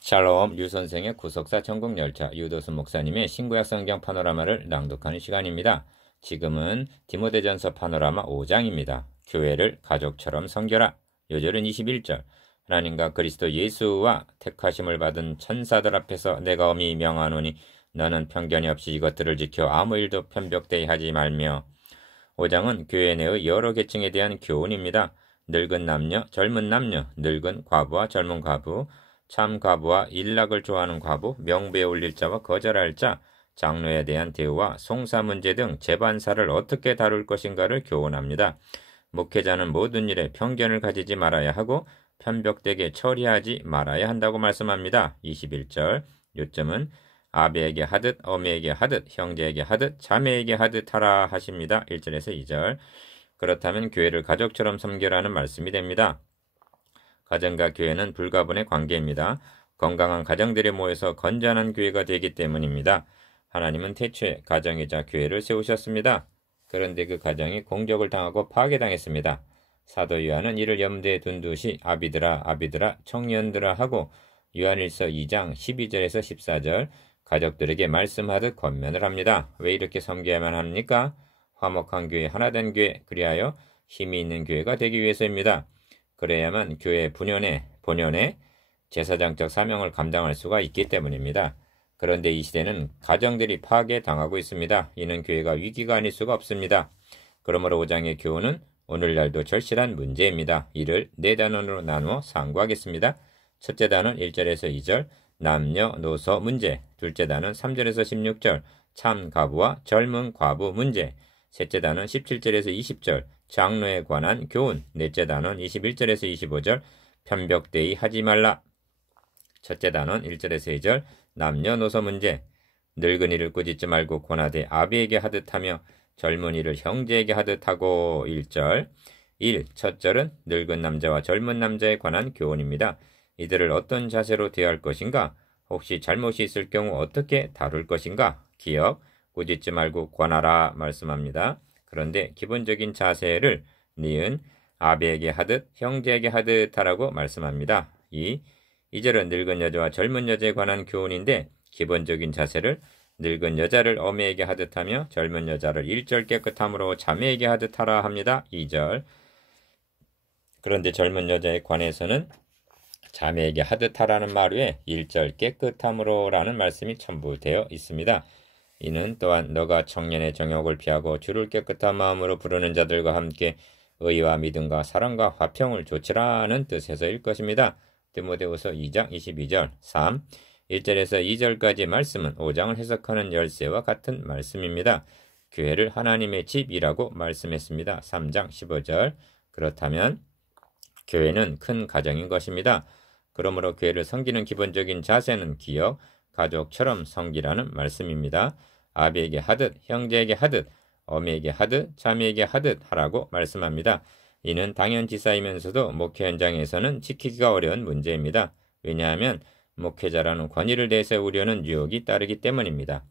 샬롬 유선생의 구속사 천국열차 유도수 목사님의 신구약 성경 파노라마를 낭독하는 시간입니다. 지금은 디모데전서 파노라마 5장입니다. 교회를 가족처럼 섬겨라. 요절은 21절. 하나님과 그리스도 예수와 택하심을 받은 천사들 앞에서 내가 엄히 명하노니 너는 편견이 없이 이것들을 지켜 아무 일도 편벽되이 하지 말며. 5장은 교회 내의 여러 계층에 대한 교훈입니다. 늙은 남녀, 젊은 남녀, 늙은 과부와 젊은 과부, 참 과부와 일락을 좋아하는 과부, 명부에 올릴 자와 거절할 자, 장로에 대한 대우와 송사 문제 등 재반사를 어떻게 다룰 것인가를 교훈합니다. 목회자는 모든 일에 편견을 가지지 말아야 하고 편벽되게 처리하지 말아야 한다고 말씀합니다. 21절. 요점은 아비에게 하듯 어미에게 하듯 형제에게 하듯 자매에게 하듯 하라 하십니다. 1절에서 2절. 그렇다면 교회를 가족처럼 섬기라는 말씀이 됩니다. 가정과 교회는 불가분의 관계입니다. 건강한 가정들이 모여서 건전한 교회가 되기 때문입니다. 하나님은 태초에 가정이자 교회를 세우셨습니다. 그런데 그 가정이 공격을 당하고 파괴당했습니다. 사도 요한은 이를 염두에 둔 듯이 아비들아 청년들아 하고 요한일서 2장 12절에서 14절 가족들에게 말씀하듯 권면을 합니다. 왜 이렇게 섬겨야만 합니까? 화목한 교회, 하나된 교회, 그리하여 힘이 있는 교회가 되기 위해서입니다. 그래야만 교회의 본연의 제사장적 사명을 감당할 수가 있기 때문입니다. 그런데 이 시대는 가정들이 파괴당하고 있습니다. 이는 교회가 위기가 아닐 수가 없습니다. 그러므로 5장의 교훈은 오늘날도 절실한 문제입니다. 이를 4단원으로 나누어 상고하겠습니다. 첫째 단원 1절에서 2절 남녀노소 문제, 둘째 단원 3절에서 16절 참 과부와 젊은 과부 문제, 셋째 단원 17절에서 20절 장로에 관한 교훈, 넷째 단원 21절에서 25절 편벽되이 하지 말라. 첫째 단원 1절에서 2절 남녀노소 문제, 늙은이를 꾸짖지 말고 권하되 아비에게 하듯 하며 젊은이를 형제에게 하듯 하고. 1절. 첫 절은 늙은 남자와 젊은 남자에 관한 교훈입니다. 이들을 어떤 자세로 대할 것인가? 혹시 잘못이 있을 경우 어떻게 다룰 것인가? 기억, 꾸짖지 말고 권하라 말씀합니다. 그런데 기본적인 자세를 니은 아비에게 하듯 형제에게 하듯 하라고 말씀합니다. 2절은 늙은 여자와 젊은 여자에 관한 교훈인데 기본적인 자세를 늙은 여자를 어미에게 하듯 하며 젊은 여자를 1절 깨끗함으로 자매에게 하듯 하라 합니다. 2절. 그런데 젊은 여자에 관해서는 자매에게 하듯 하라는 말 외에 1절 깨끗함으로 라는 말씀이 첨부되어 있습니다. 이는 또한 너가 청년의 정욕을 피하고 주를 깨끗한 마음으로 부르는 자들과 함께 의와 믿음과 사랑과 화평을 조치라는 뜻에서일 것입니다. 디모데후서 2장 22절 3. 1절에서 2절까지 말씀은 5장을 해석하는 열쇠와 같은 말씀입니다. 교회를 하나님의 집이라고 말씀했습니다. 3장 15절. 그렇다면 교회는 큰 가정인 것입니다. 그러므로 교회를 섬기는 기본적인 자세는 기억, 가족처럼 섬기라는 말씀입니다. 아비에게 하듯, 형제에게 하듯, 어미에게 하듯, 자매에게 하듯 하라고 말씀합니다. 이는 당연지사이면서도 목회 현장에서는 지키기가 어려운 문제입니다. 왜냐하면 목회자라는 권위를 내세우려는 유혹이 따르기 때문입니다.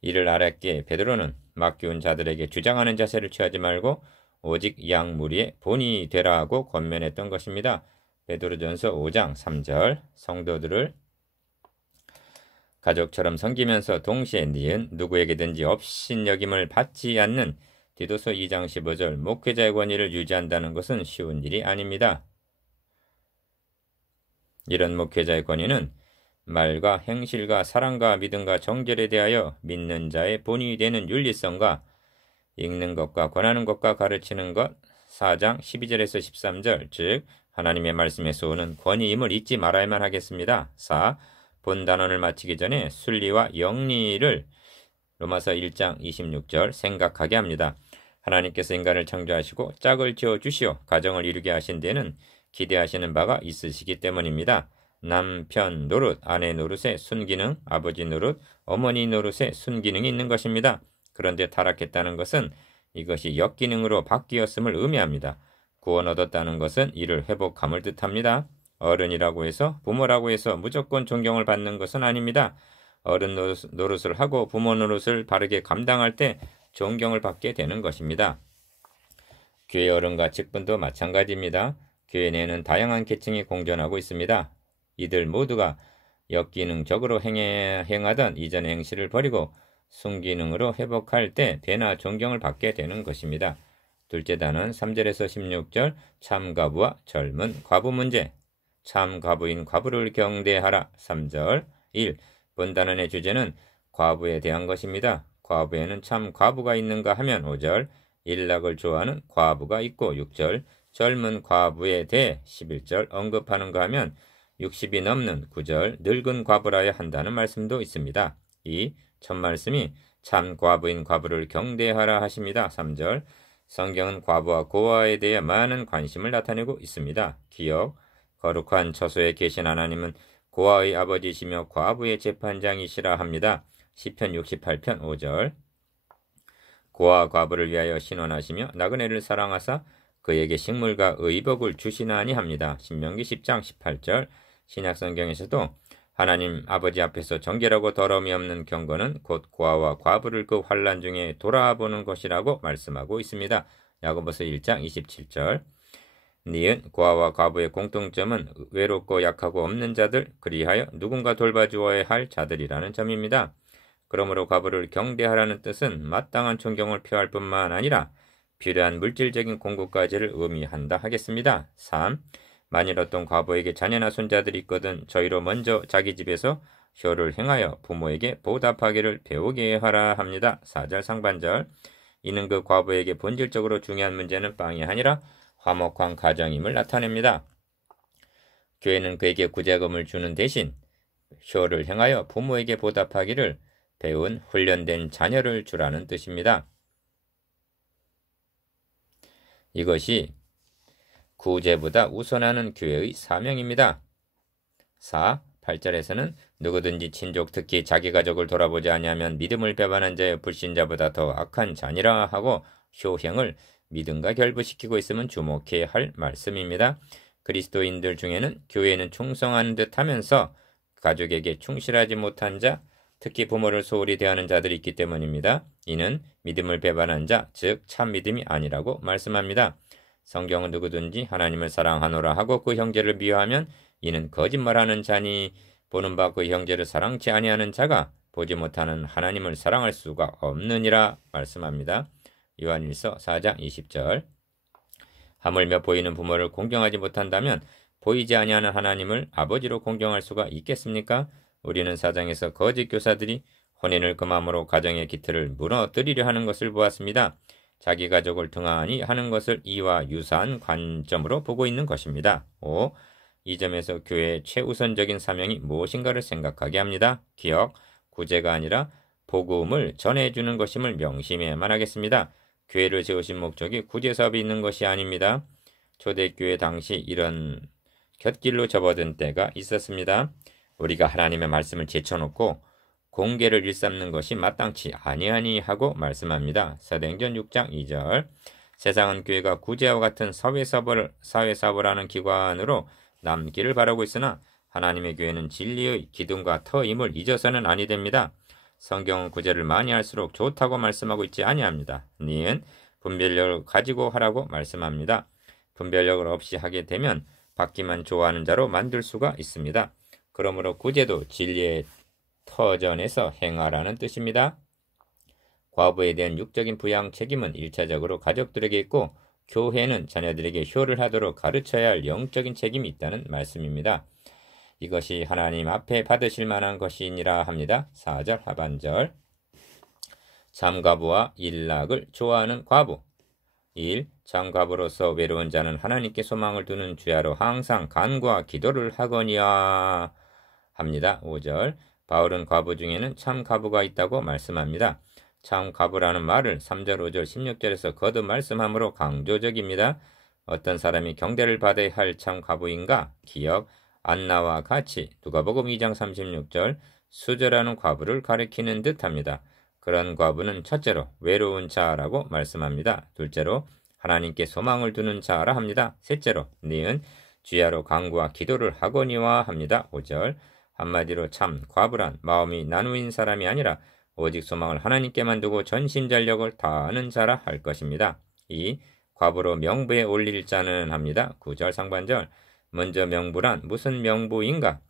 이를 알았기에 베드로는 맡겨온 자들에게 주장하는 자세를 취하지 말고 오직 양무리의 본이 되라고 권면했던 것입니다. 베드로전서 5장 3절 성도들을 가족처럼 섬기면서 동시에 니은 누구에게든지 업신여김을 받지 않는 디도서 2장 15절 목회자의 권위를 유지한다는 것은 쉬운 일이 아닙니다. 이런 목회자의 권위는 말과 행실과 사랑과 믿음과 정절에 대하여 믿는 자의 본이 되는 윤리성과 읽는 것과 권하는 것과 가르치는 것 4장 12절에서 13절 즉 하나님의 말씀에서 오는 권위임을 잊지 말아야만 하겠습니다. 4. 본 단원을 마치기 전에 순리와 영리를 로마서 1장 26절 생각하게 합니다. 하나님께서 인간을 창조하시고 짝을 지어주시어 가정을 이루게 하신 데는 기대하시는 바가 있으시기 때문입니다. 남편 노릇, 아내 노릇에 순기능, 아버지 노릇, 어머니 노릇에 순기능이 있는 것입니다. 그런데 타락했다는 것은 이것이 역기능으로 바뀌었음을 의미합니다. 구원 얻었다는 것은 이를 회복함을 뜻합니다. 어른이라고 해서 부모라고 해서 무조건 존경을 받는 것은 아닙니다. 어른 노릇을 하고 부모 노릇을 바르게 감당할 때 존경을 받게 되는 것입니다. 교회 어른과 직분도 마찬가지입니다. 교회 내에는 다양한 계층이 공존하고 있습니다. 이들 모두가 역기능적으로 행하던 이전의 행실을 버리고 순기능으로 회복할 때 배나 존경을 받게 되는 것입니다. 둘째 단원 3절에서 16절 참과부와 젊은 과부 문제. 참과부인 과부를 경대하라. 3절 1. 본단원의 주제는 과부에 대한 것입니다. 과부에는 참 과부가 있는가 하면 5절 일락을 좋아하는 과부가 있고 6절 젊은 과부에 대해 11절 언급하는가 하면 60이 넘는 9절 늙은 과부라야 한다는 말씀도 있습니다. 이 첫 말씀이 참 과부인 과부를 경대하라 하십니다. 3절 성경은 과부와 고아에 대해 많은 관심을 나타내고 있습니다. 기억, 거룩한 처소에 계신 하나님은 고아의 아버지시며 과부의 재판장이시라 합니다. 시편 68편 5절 고아 과부를 위하여 신원하시며 나그네를 사랑하사 그에게 식물과 의복을 주시나니 합니다. 신명기 10장 18절 신약성경에서도 하나님 아버지 앞에서 정결하고 더러움이 없는 경건은 곧 고아와 과부를 그 환난 중에 돌아보는 것이라고 말씀하고 있습니다. 야고보서 1장 27절 니은 고아와 과부의 공통점은 외롭고 약하고 없는 자들 그리하여 누군가 돌봐주어야 할 자들이라는 점입니다. 그러므로 과부를 경대하라는 뜻은 마땅한 존경을 표할 뿐만 아니라 필요한 물질적인 공급까지를 의미한다 하겠습니다. 3. 만일 어떤 과부에게 자녀나 손자들이 있거든 저희로 먼저 자기 집에서 효를 행하여 부모에게 보답하기를 배우게 하라 합니다. 4절 상반절 이는 그 과부에게 본질적으로 중요한 문제는 빵이 아니라 화목한 가정임을 나타냅니다. 교회는 그에게 구제금을 주는 대신 효를 행하여 부모에게 보답하기를 배운 훈련된 자녀를 주라는 뜻입니다. 이것이 구제보다 우선하는 교회의 사명입니다. 4. 8절에서는 누구든지 친족 특히 자기 가족을 돌아보지 아니하면 믿음을 배반한 자의 불신자보다 더 악한 자니라 하고 효행을 믿음과 결부시키고 있으면 주목해야 할 말씀입니다. 그리스도인들 중에는 교회는 충성하는 듯 하면서 가족에게 충실하지 못한 자, 특히 부모를 소홀히 대하는 자들이 있기 때문입니다. 이는 믿음을 배반한 자, 즉 참 믿음이 아니라고 말씀합니다. 성경은 누구든지 하나님을 사랑하노라 하고 그 형제를 미워하면 이는 거짓말하는 자니 보는 바 그 형제를 사랑치 아니하는 자가 보지 못하는 하나님을 사랑할 수가 없느니라 말씀합니다. 요한일서 4장 20절 하물며 보이는 부모를 공경하지 못한다면 보이지 아니하는 하나님을 아버지로 공경할 수가 있겠습니까? 우리는 사장에서 거짓 교사들이 혼인을 금함으로 가정의 기틀을 무너뜨리려 하는 것을 보았습니다. 자기 가족을 등한히 하는 것을 이와 유사한 관점으로 보고 있는 것입니다. 5. 이 점에서 교회의 최우선적인 사명이 무엇인가를 생각하게 합니다. 기억, 구제가 아니라 복음을 전해주는 것임을 명심해야만 하겠습니다. 교회를 세우신 목적이 구제 사업이 있는 것이 아닙니다. 초대교회 당시 이런 곁길로 접어든 때가 있었습니다. 우리가 하나님의 말씀을 제쳐놓고 공개를 일삼는 것이 마땅치 아니하니 하고 말씀합니다. 사도행전 6장 2절 세상은 교회가 구제와 같은 사회사업을 하는 기관으로 남기를 바라고 있으나 하나님의 교회는 진리의 기둥과 터임을 잊어서는 아니 됩니다. 성경은 구제를 많이 할수록 좋다고 말씀하고 있지 아니합니다. 니은 분별력을 가지고 하라고 말씀합니다. 분별력을 없이 하게 되면 받기만 좋아하는 자로 만들 수가 있습니다. 그러므로 구제도 진리의 터전에서 행하라는 뜻입니다. 과부에 대한 육적인 부양 책임은 1차적으로 가족들에게 있고 교회는 자녀들에게 효를 하도록 가르쳐야 할 영적인 책임이 있다는 말씀입니다. 이것이 하나님 앞에 받으실 만한 것이니라 합니다. 4절 하반절 참과부와 일락을 좋아하는 과부 1. 참과부로서 외로운 자는 하나님께 소망을 두는 주야로 항상 간구와 기도를 하거니와 합니다. 5절 바울은 과부 중에는 참과부가 있다고 말씀합니다. 참과부라는 말을 3절, 5절, 16절에서 거듭 말씀하므로 강조적입니다. 어떤 사람이 경대를 받아야 할 참과부인가? 기억, 안나와 같이 누가복음 2장 36절 수저라는 과부를 가리키는 듯합니다. 그런 과부는 첫째로 외로운 자라고 말씀합니다. 둘째로 하나님께 소망을 두는 자라 합니다. 셋째로 니은 주야로 간구와 기도를 하거니와 합니다. 5절 한마디로 참 과부란 마음이 나누인 사람이 아니라 오직 소망을 하나님께만 두고 전심전력을 다하는 자라 할 것입니다. 2. 과부로 명부에 올릴 자는 합니다. 9절 상반절 먼저 명부란 무슨 명부인가?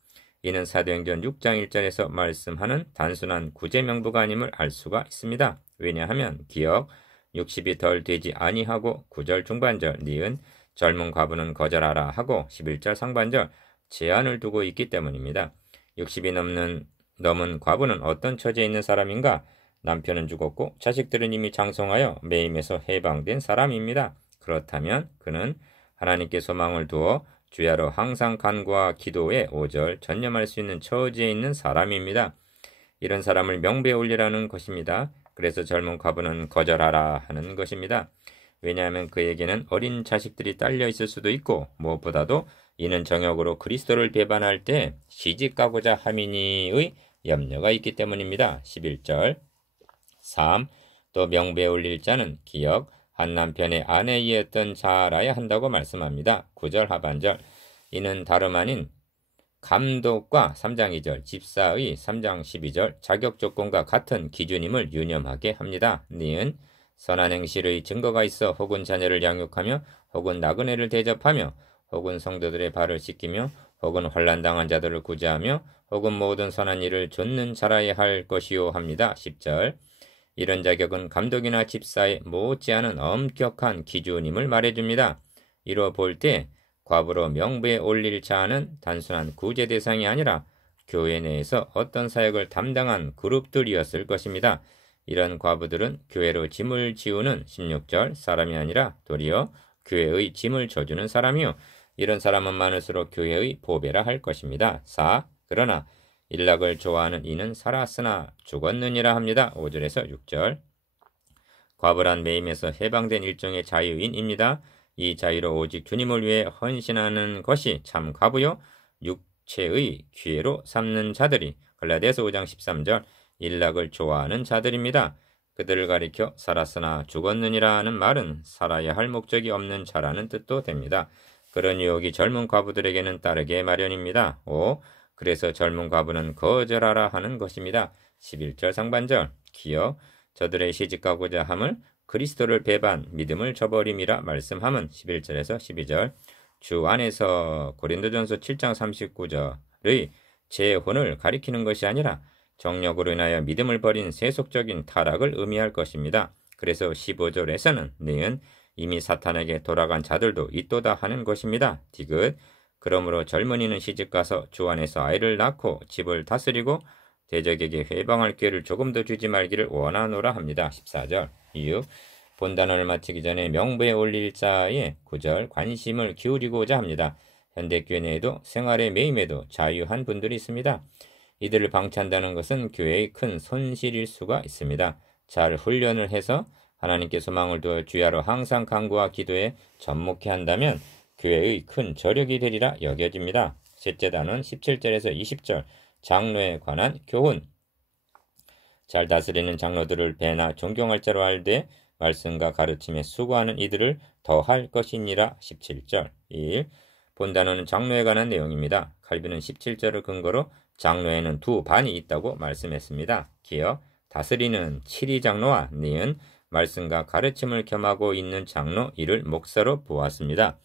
이는 사도행전 6장 1절에서 말씀하는 단순한 구제명부가 아님을 알 수가 있습니다. 왜냐하면 기억 60이 덜 되지 아니하고 9절 중반절 니은 젊은 과부는 거절하라 하고 11절 상반절 제한을 두고 있기 때문입니다. 60이 넘은 과부는 어떤 처지에 있는 사람인가? 남편은 죽었고 자식들은 이미 장성하여 매임에서 해방된 사람입니다. 그렇다면 그는 하나님께 소망을 두어 주야로 항상 간구와 기도에 5절 전념할 수 있는 처지에 있는 사람입니다. 이런 사람을 명배에 올리라는 것입니다. 그래서 젊은 과부는 거절하라 하는 것입니다. 왜냐하면 그에게는 어린 자식들이 딸려 있을 수도 있고 무엇보다도 이는 정욕으로 그리스도를 배반할 때 시집가고자 함이니의 염려가 있기 때문입니다. 11절 3. 또 명배에 올릴 자는 기억 한 남편의 아내이었던 자라야 한다고 말씀합니다. 9절 하반절 이는 다름 아닌 감독과 3장 2절 집사의 3장 12절 자격 조건과 같은 기준임을 유념하게 합니다. 니은 선한 행실의 증거가 있어 혹은 자녀를 양육하며 혹은 나그네를 대접하며 혹은 성도들의 발을 씻기며 혹은 환난당한 자들을 구제하며 혹은 모든 선한 일을 좇는 자라야 할 것이요 합니다. 10절 이런 자격은 감독이나 집사에 못지않은 엄격한 기준임을 말해줍니다. 이로 볼 때 과부로 명부에 올릴 자는 단순한 구제 대상이 아니라 교회 내에서 어떤 사역을 담당한 그룹들이었을 것입니다. 이런 과부들은 교회로 짐을 지우는 16절 사람이 아니라 도리어 교회의 짐을 져주는 사람이요. 이런 사람은 많을수록 교회의 보배라 할 것입니다. 4. 그러나 일락을 좋아하는 이는 살았으나 죽었느니라 합니다. 5절에서 6절 과부란 매임에서 해방된 일종의 자유인입니다. 이 자유로 오직 주님을 위해 헌신하는 것이 참 과부요 육체의 기회로 삼는 자들이 갈라디아서 5장 13절 일락을 좋아하는 자들입니다. 그들을 가리켜 살았으나 죽었느니라는 말은 살아야 할 목적이 없는 자라는 뜻도 됩니다. 그런 유혹이 젊은 과부들에게는 따르게 마련입니다. 5. 그래서 젊은 과부는 거절하라 하는 것입니다. 11절 상반절 기억 저들의 시집가고자 함을 그리스도를 배반 믿음을 저버림이라 말씀함은 11절에서 12절 주 안에서 고린도전서 7장 39절의 재혼을 가리키는 것이 아니라 정력으로 인하여 믿음을 버린 세속적인 타락을 의미할 것입니다. 그래서 15절에서는 니은 이미 사탄에게 돌아간 자들도 있도다 하는 것입니다. 디귿 그러므로 젊은이는 시집가서 주 안에서 아이를 낳고 집을 다스리고 대적에게 회방할 기회를 조금 더 주지 말기를 원하노라 합니다. 14절 이유 본단원을 마치기 전에 명부에 올릴 자의 9절 관심을 기울이고자 합니다. 현대교회 내에도 생활의 매임에도 자유한 분들이 있습니다. 이들을 방치한다는 것은 교회의 큰 손실일 수가 있습니다. 잘 훈련을 해서 하나님께 소망을 두어 주야로 항상 간구와 기도에 접목해 한다면 교회의 큰 저력이 되리라 여겨집니다. 셋째 단원 17절에서 20절 장로에 관한 교훈 잘 다스리는 장로들을 배나 존경할 자로 알되 말씀과 가르침에 수고하는 이들을 더할 것이니라 17절 1. 본단원은 장로에 관한 내용입니다. 칼빈은 17절을 근거로 장로에는 두 반이 있다고 말씀했습니다. 기억 다스리는 7위 장로와 니은 말씀과 가르침을 겸하고 있는 장로 이를 목사로 보았습니다.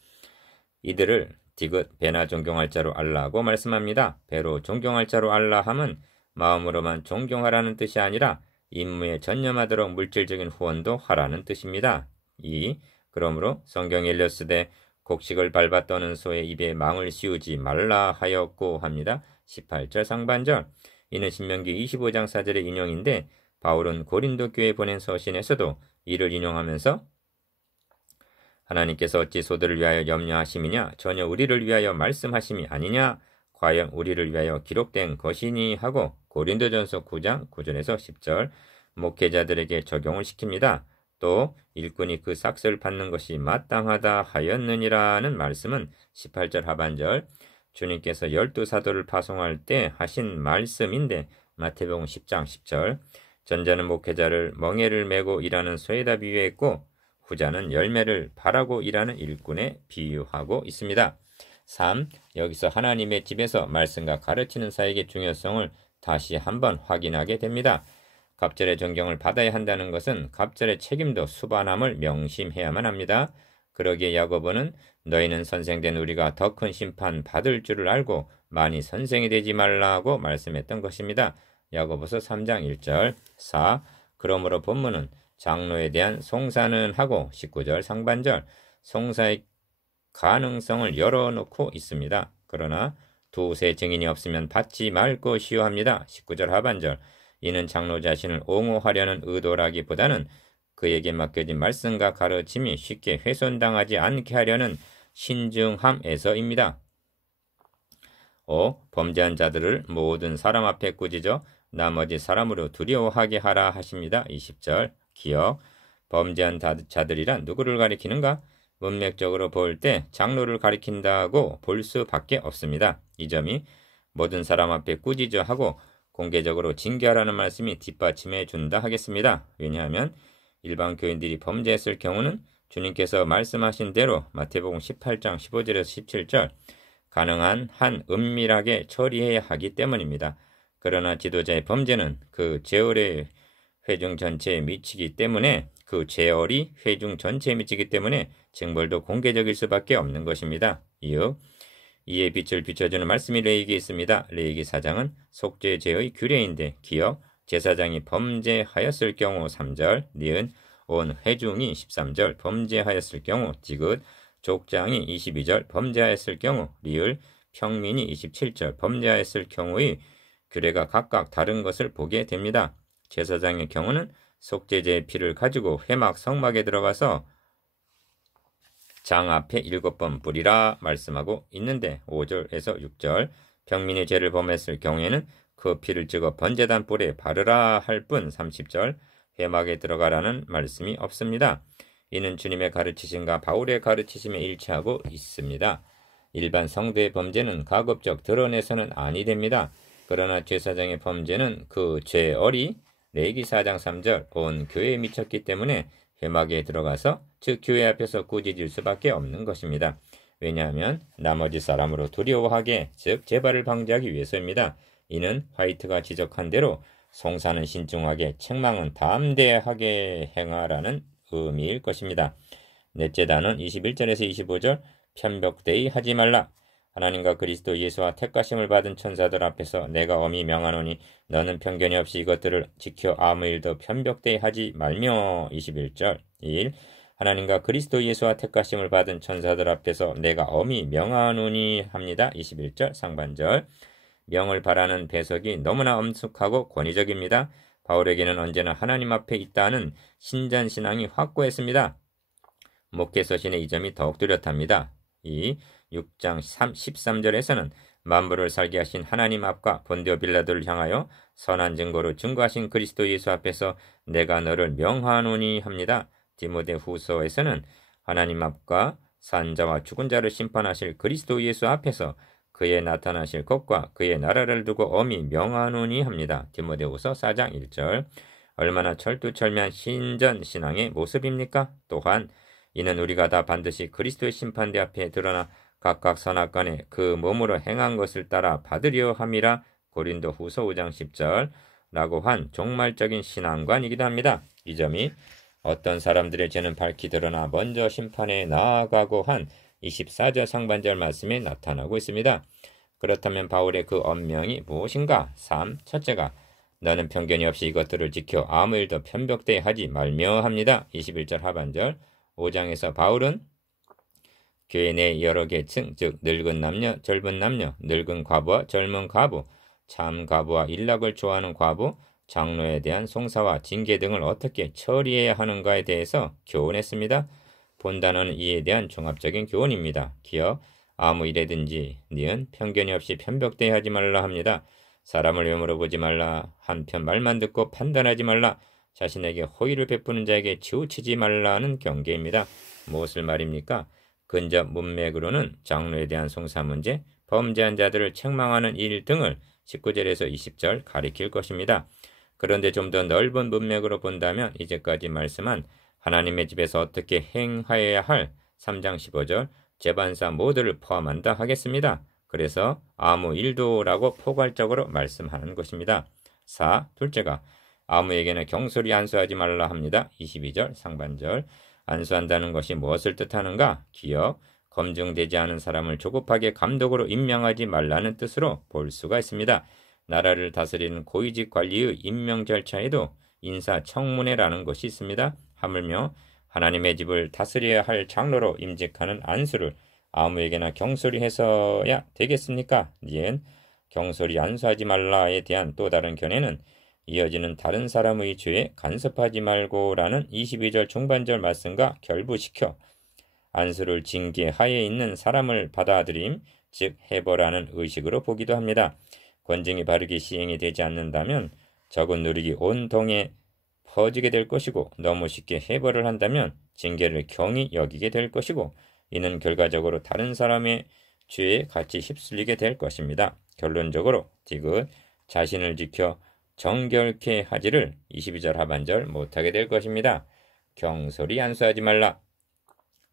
이들을 디귿 배나 존경할 자로 알라고 말씀합니다. 배로 존경할 자로 알라 함은 마음으로만 존경하라는 뜻이 아니라 임무에 전념하도록 물질적인 후원도 하라는 뜻입니다. 2. 그러므로 성경 엘리어스되 곡식을 밟아 떠는 소의 입에 망을 씌우지 말라 하였고 합니다. 18절 상반절 이는 신명기 25장 4절의 인용인데 바울은 고린도 교회에 보낸 서신에서도 이를 인용하면서 하나님께서 어찌 소들을 위하여 염려하심이냐 전혀 우리를 위하여 말씀하심이 아니냐 과연 우리를 위하여 기록된 것이니 하고 고린도전서 9장 9절에서 10절 목회자들에게 적용을 시킵니다. 또 일꾼이 그 삭슬을 받는 것이 마땅하다 하였느니라는 말씀은 18절 하반절 주님께서 12사도를 파송할 때 하신 말씀인데 마태복음 10장 10절 전자는 목회자를 멍에를 메고 일하는 소에다 비유했고 후자는 열매를 바라고 일하는 일꾼에 비유하고 있습니다. 3. 여기서 하나님의 집에서 말씀과 가르치는 사역의 중요성을 다시 한번 확인하게 됩니다. 갑절의 존경을 받아야 한다는 것은 갑절의 책임도 수반함을 명심해야만 합니다. 그러기에 야고보는 너희는 선생된 우리가 더 큰 심판 받을 줄을 알고 많이 선생이 되지 말라고 말씀했던 것입니다. 야고보서 3장 1절. 4. 그러므로 본문은 장로에 대한 송사는 하고 19절 상반절 송사의 가능성을 열어놓고 있습니다. 그러나 두세 증인이 없으면 받지 말 것이요 합니다. 19절 하반절. 이는 장로 자신을 옹호하려는 의도라기보다는 그에게 맡겨진 말씀과 가르침이 쉽게 훼손당하지 않게 하려는 신중함에서입니다. 5. 범죄한 자들을 모든 사람 앞에 꾸짖어 나머지 사람으로 두려워하게 하라 하십니다. 20절. 기억. 범죄한 자들이란 누구를 가리키는가? 문맥적으로 볼 때 장로를 가리킨다고 볼 수밖에 없습니다. 이 점이 모든 사람 앞에 꾸짖어 하고 공개적으로 징계하라는 말씀이 뒷받침해 준다 하겠습니다. 왜냐하면 일반 교인들이 범죄했을 경우는 주님께서 말씀하신 대로 마태복음 18장 15절에서 17절 가능한 한 은밀하게 처리해야 하기 때문입니다. 그러나 지도자의 범죄는 그 제얼의 회중 전체에 미치기 때문에 징벌도 공개적일 수밖에 없는 것입니다. 이에 빛을 비춰주는 말씀이 레위기에 있습니다. 레위기 4장은 속죄죄의 규례인데 기억 제사장이 범죄하였을 경우 3절, 니은 온 회중이 13절 범죄하였을 경우 디귿 족장이 22절 범죄하였을 경우 리을 평민이 27절 범죄하였을 경우의 규례가 각각 다른 것을 보게 됩니다. 제사장의 경우는 속죄제의 피를 가지고 회막 성막에 들어가서 장 앞에 7번 뿌리라 말씀하고 있는데 5절에서 6절 평민이 죄를 범했을 경우에는 그 피를 찍어 번제단 뿔에 바르라 할 뿐 30절 회막에 들어가라는 말씀이 없습니다. 이는 주님의 가르치심과 바울의 가르치심에 일치하고 있습니다. 일반 성도의 범죄는 가급적 드러내서는 아니 됩니다. 그러나 제사장의 범죄는 그 죄얼이 레위기 4장 3절 온 교회에 미쳤기 때문에 회막에 들어가서 즉 교회 앞에서 꾸짖을 수밖에 없는 것입니다. 왜냐하면 나머지 사람으로 두려워하게 즉 재발을 방지하기 위해서입니다. 이는 화이트가 지적한 대로 송사는 신중하게 책망은 담대하게 행하라는 의미일 것입니다. 넷째 단은 21절에서 25절 편벽되이 하지 말라. 하나님과 그리스도 예수와 택하심을 받은 천사들 앞에서 내가 엄히 명하노니 너는 편견이 없이 이것들을 지켜 아무 일도 편벽되이 하지 말며. 21절 1. 하나님과 그리스도 예수와 택하심을 받은 천사들 앞에서 내가 엄히 명하노니 합니다. 21절 상반절 명을 바라는 배석이 너무나 엄숙하고 권위적입니다. 바울에게는 언제나 하나님 앞에 있다는 신전신앙이 확고했습니다. 목회서신의 이 점이 더욱 뚜렷합니다. 이 6장 13절에서는 만물을 살게 하신 하나님 앞과 본디오 빌라도를 향하여 선한 증거로 증거하신 그리스도 예수 앞에서 내가 너를 명하노니 합니다. 디모데 후서에서는 하나님 앞과 산자와 죽은 자를 심판하실 그리스도 예수 앞에서 그의 나타나실 것과 그의 나라를 두고 엄히 명하노니 합니다. 디모데후서 4장 1절. 얼마나 철두철미한 신전신앙의 모습입니까? 또한 이는 우리가 다 반드시 그리스도의 심판대 앞에 드러나 각각 선악간에 그 몸으로 행한 것을 따라 받으려 함이라. 고린도 후서 5장 10절 라고 한 종말적인 신앙관이기도 합니다. 이 점이 어떤 사람들의 죄는 밝히 드러나 먼저 심판에 나아가고 한 24절 상반절 말씀에 나타나고 있습니다. 그렇다면 바울의 그 언명이 무엇인가? 3. 첫째가 너는 편견이 없이 이것들을 지켜 아무 일도 편벽되이 하지 말며 합니다. 21절 하반절 5장에서 바울은 교회 내 여러 계층 즉 늙은 남녀, 젊은 남녀, 늙은 과부와 젊은 과부, 참 과부와 일락을 좋아하는 과부, 장로에 대한 송사와 징계 등을 어떻게 처리해야 하는가에 대해서 교훈했습니다. 본 단어는 이에 대한 종합적인 교훈입니다. 기억, 아무 일에든지 니은 편견이 없이 편벽되이 하지 말라 합니다. 사람을 외모로 보지 말라. 한편 말만 듣고 판단하지 말라. 자신에게 호의를 베푸는 자에게 치우치지 말라는 경계입니다. 무엇을 말입니까? 근접 문맥으로는 장로에 대한 송사 문제, 범죄한 자들을 책망하는 일 등을 19절에서 20절 가리킬 것입니다. 그런데 좀 더 넓은 문맥으로 본다면 이제까지 말씀한 하나님의 집에서 어떻게 행하여야 할 3장 15절 재반사 모두를 포함한다 하겠습니다. 그래서 아무 일도라고 포괄적으로 말씀하는 것입니다. 4. 둘째가 아무에게나 경솔히 안수하지 말라 합니다. 22절 상반절 안수한다는 것이 무엇을 뜻하는가? 기억, 검증되지 않은 사람을 조급하게 감독으로 임명하지 말라는 뜻으로 볼 수가 있습니다. 나라를 다스리는 고위직 관리의 임명 절차에도 인사청문회라는 것이 있습니다. 하물며 하나님의 집을 다스려야 할 장로로 임직하는 안수를 아무에게나 경솔히 해서야 되겠습니까? 니은 경솔히 안수하지 말라에 대한 또 다른 견해는 이어지는 다른 사람의 죄에 간섭하지 말고라는 22절 중반절 말씀과 결부시켜 안수를 징계하에 있는 사람을 받아들임, 즉 해보라는 의식으로 보기도 합니다. 권징이 바르게 시행이 되지 않는다면 적은 누룩이 온 동에 퍼지게 될 것이고 너무 쉽게 해벌을 한다면 징계를 경히 여기게 될 것이고 이는 결과적으로 다른 사람의 죄에 같이 휩쓸리게 될 것입니다. 결론적으로 디귿 자신을 지켜 정결케 하지를 22절 하반절 못하게 될 것입니다. 경솔히 안수하지 말라.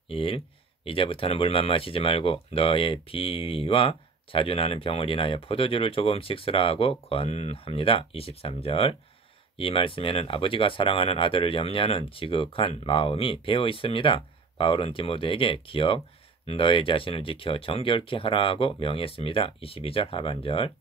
1. 이제부터는 물만 마시지 말고 너의 비위와 자주 나는 병을 인하여 포도주를 조금씩 쓰라고 권합니다. 23절 이 말씀에는 아버지가 사랑하는 아들을 염려하는 지극한 마음이 배어 있습니다. 바울은 디모데에게 기억, 너의 자신을 지켜 정결케 하라고 명했습니다. 22절 하반절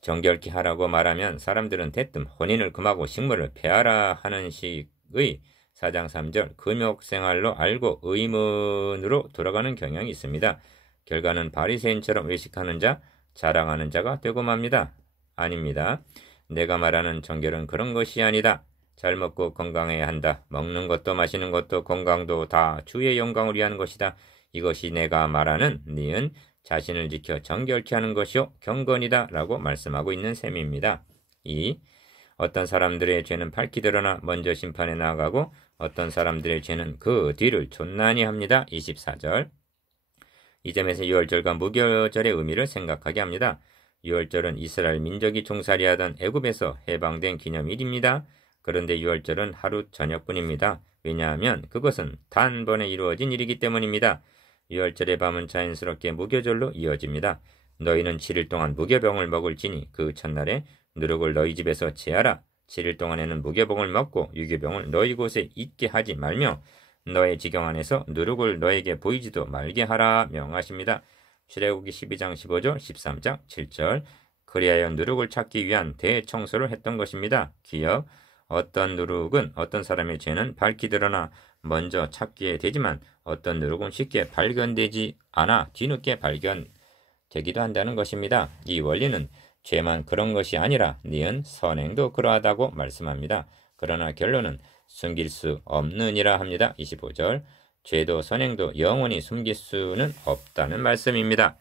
정결케 하라고 말하면 사람들은 대뜸 혼인을 금하고 식물을 폐하라 하는 식의 4장 3절 금욕생활로 알고 의문으로 돌아가는 경향이 있습니다. 결과는 바리새인처럼 외식하는 자, 자랑하는 자가 되고 맙니다. 아닙니다. 내가 말하는 정결은 그런 것이 아니다. 잘 먹고 건강해야 한다. 먹는 것도 마시는 것도 건강도 다 주의 영광을 위한 것이다. 이것이 내가 말하는 니은 자신을 지켜 정결케 하는 것이요 경건이다 라고 말씀하고 있는 셈입니다. 2. 어떤 사람들의 죄는 밝히 드러나 먼저 심판에 나아가고 어떤 사람들의 죄는 그 뒤를 촌나니 합니다. 24절 이 점에서 유월절과 무교절의 의미를 생각하게 합니다. 유월절은 이스라엘 민족이 종살이하던 애굽에서 해방된 기념일입니다. 그런데 유월절은 하루 저녁뿐입니다. 왜냐하면 그것은 단번에 이루어진 일이기 때문입니다. 유월절의 밤은 자연스럽게 무교절로 이어집니다. 너희는 7일 동안 무교병을 먹을지니 그 첫날에 누룩을 너희 집에서 제하라. 7일 동안에는 무교병을 먹고 유교병을 너희 곳에 있게 하지 말며 너의 지경 안에서 누룩을 너에게 보이지도 말게 하라 명하십니다. 출애굽기 12장 15절 13장 7절 그리하여 누룩을 찾기 위한 대청소를 했던 것입니다. 기억 어떤 누룩은 어떤 사람의 죄는 밝히 드러나 먼저 찾게 되지만 어떤 누룩은 쉽게 발견되지 않아 뒤늦게 발견되기도 한다는 것입니다. 이 원리는 죄만 그런 것이 아니라 니은 선행도 그러하다고 말씀합니다. 그러나 결론은 숨길 수 없느니라 합니다. 25절 죄도 선행도 영원히 숨길 수는 없다는 말씀입니다.